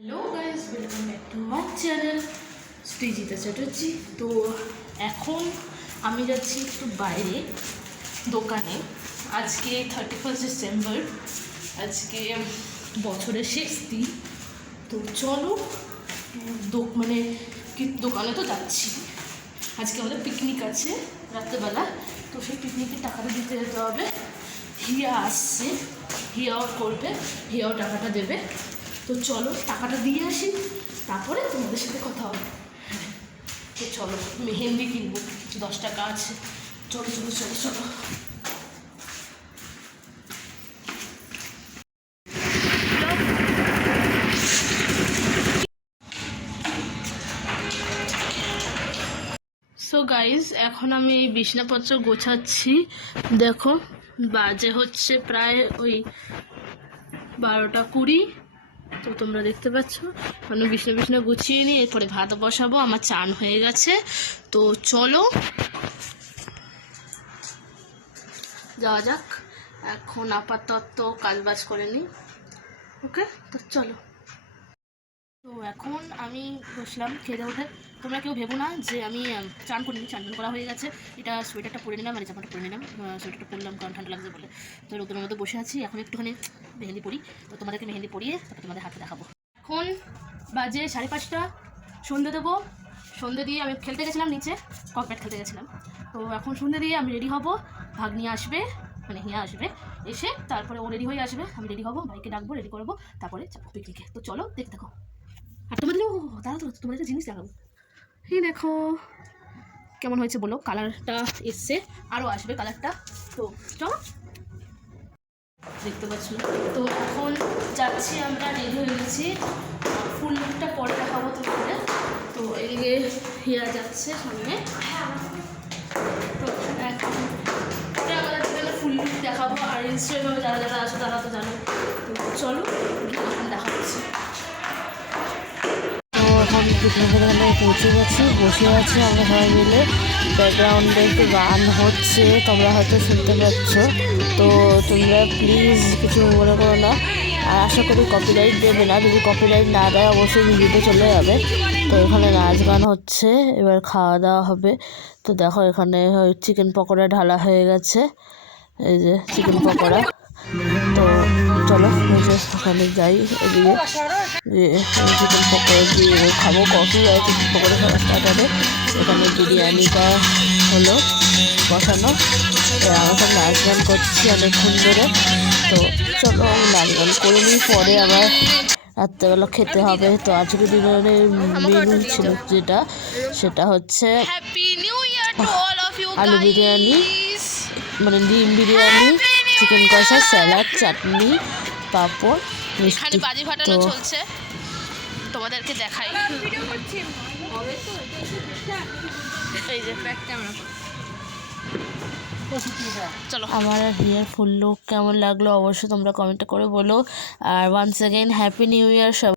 Hello guys, welcome back to my channel Srijita Chatterjee. তো এখন আমি যাচ্ছি একটু বাইরে দোকানে। আজকে 31 ডিসেম্বর, আজকে বছরের শেষ দিন। তো চলো মানে কি দোকানে তো যাচ্ছি। আজকে আমাদের পিকনিক আছে রাত্রেবেলা, তো সেই পিকনিকের টাকাটা দিতে যেতে হবে। হিয়া আসছে, হিয়াও করবে, হিয়াও টাকাটা দেবে। তো চলো টাকাটা দিয়ে আসি, তারপরে তোমাদের সাথে কথা হবে। তো চলো মেহেন্দি কিনবো, 10 টাকা আছে। চলো চলো চলো চলো। সো গাইজ, এখন আমি এই বিছনাপত্র গোছাচ্ছি। দেখো বাজে হচ্ছে প্রায় ওই 12টা 20। তো তোমরা দেখতে পাচ্ছ মানে বিছনা গুছিয়ে নিই, এরপরে ভাত বসাবো। আমার চান হয়ে গেছে, তো চলো যাওয়া যাক। এখন আপাতত কাজবাজ করে নিই, ওকে? তো চলো। তো এখন আমি বসলাম খেতে উঠে। তোমরা কেউ ভেবো না যে আমি চান করিনি, চান করা হয়ে গেছে। এটা সোয়েটারটা পরে নিলাম, মানে জামাটা পরে নিলাম। সোয়েটারটা পরলাম কারণ ঠান্ডা লাগছে বলে। তো রোদের মধ্যে বসে আছি, এখন একটুখানি মেহেন্দি পরি। তো তোমাদেরকে মেহেন্দি পরিয়ে তারপর তোমাদের হাতে দেখাবো। এখন বাজে 5:30, সন্ধ্যে দেবো। সন্ধ্যে দিয়ে আমি খেলতে গেছিলাম নিচে, ককব্যাট খেলতে গেছিলাম। তো এখন সন্ধ্যে দিয়ে আমি রেডি হব, ভাগ্নি আসবে, মানে হিয়া আসবে। এসে তারপরে ও রেডি হয়ে আসবে, আমি রেডি হবো, ভাইকে ডাকবো, রেডি করবো, তারপরে যাবো পিকনিকে। তো চলো দেখতে থাকো। আর তোমাদের দাঁড়া, তো তোমাদের একটা জিনিস দেখাবো। এই দেখো কেমন হয়েছে বলো, কালারটা এসছে, আরও আসবে কালারটা। তো চলো, দেখতে পাচ্ছ। তো এখন যাচ্ছি, আমরা রেডি হয়ে গেছি। ফুল লুকটা পরে দেখাবো তোমাদের। তো এদিকে হিয়া যাচ্ছে সামনে। তো এখন আমাদের ফুল লুক দেখাবো। আর ইনস্টাগ্রামে যারা যারা আসো তারা তো জানো। তো চলো দেখা হচ্ছে। এখন পিকনিকের এখানে পৌঁছে গেছি, বসে আছি আমরা সবাই মিলে। ব্যাকগ্রাউন্ডে একটু গান হচ্ছে, তোমরা হয়তো শুনতে পাচ্ছ। তো তোমরা প্লিজ কিছু মনে করো না, আর আশা করি কপিরাইট দেবে না। যদি কপিরাইট না দেয় অবশ্যই ভিডিওতে চলে যাবে। তো এখানে নাচ গান হচ্ছে, এবার খাওয়া দাওয়া হবে। তো দেখো এখানে চিকেন পকোড়া ঢালা হয়ে গেছে, এই যে চিকেন পকোড়া। তো চলো ওখানে যাই, এদিকে চিকেন পকোড়া দিয়ে খাবো। কফি আর চিকেন পকোড়া খাওয়া স্টার্ট হবে। এখানে বিরিয়ানিটা হলো বসানো, আমরা নাচ গান করছি অনেকক্ষণ ধরে। তো চলো আমি নাচ গান করে নিই, পরে আবার রাত্রেবেলা খেতে হবে। তো আজকে দিনের মেনু ছিল যেটা, সেটা হচ্ছে আলু বিরিয়ানি, মানে ডিম বিরিয়ানি, চিকেন কষা, স্যালাড, চাটনি, পাঁপড়, মিষ্টি। বাজি ফাটানো তো চলছে, তোমাদেরকে দেখাই। এই যে চলো। আমার আর হিয়ার ফুল লুক কেমন লাগলো অবশ্যই তোমরা কমেন্টে করে বলো। আর once again happy new year সব।